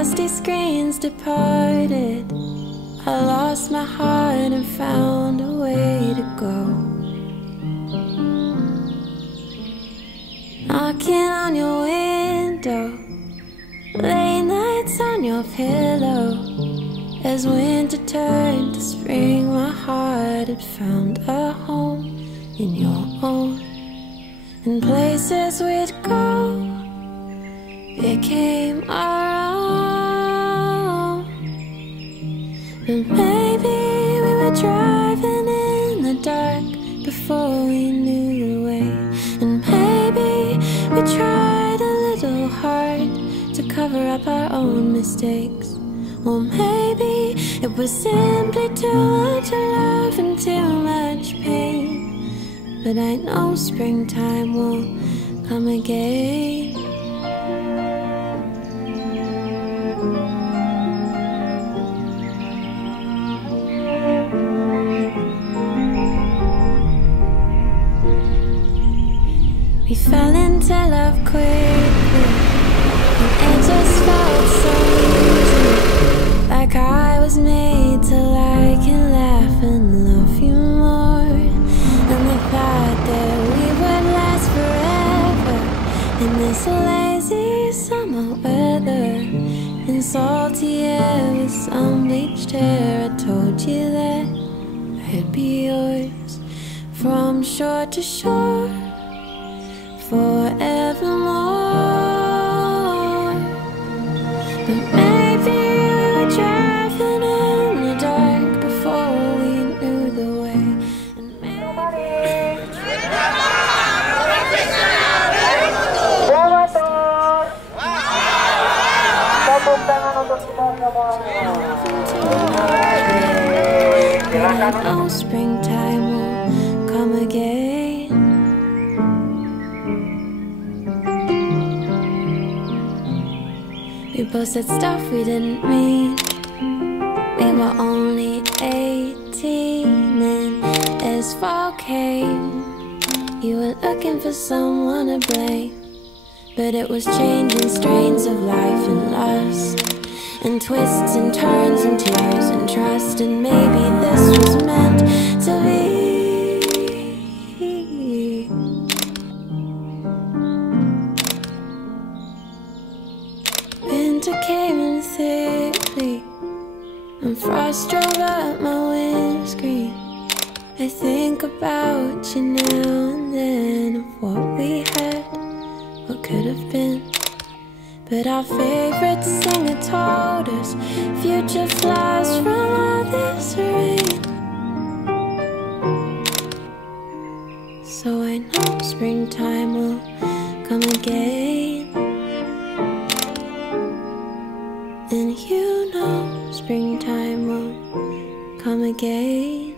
frosty screens departed, I lost my heart and found a way to go. Knocking on your window, late nights on your pillow. As winter turned to spring, my heart had found a home in your own. And places we'd go became our own. But maybe we were driving in the dark before we knew the way. And maybe we tried a little hard to cover up our own mistakes. Or maybe it was simply too much love and too much pain. But I know springtime will come again. We fell into love quickly, and it just felt so easy. Like I was made to like and laugh and love you more. And the thought that we would last forever in this lazy summer weather, in salty air with some bleached hair. I told you that I'd be yours from shore to shore, forevermore. But maybe we were driving in the dark before we knew the way. And I know springtime will come again. We both said stuff we didn't mean. We were only 18, and as fall came, you were looking for someone to blame. But it was changing strains of life and lust, and twists and turns and tears and trust. And maybe this was meant to be. Winter came in thickly, and frost drove up my windscreen. I think about you now and then, of what we had, what could have been. But our favorite singer told us future flies from all this rain. So I know springtime will come again. And you know springtime will come again.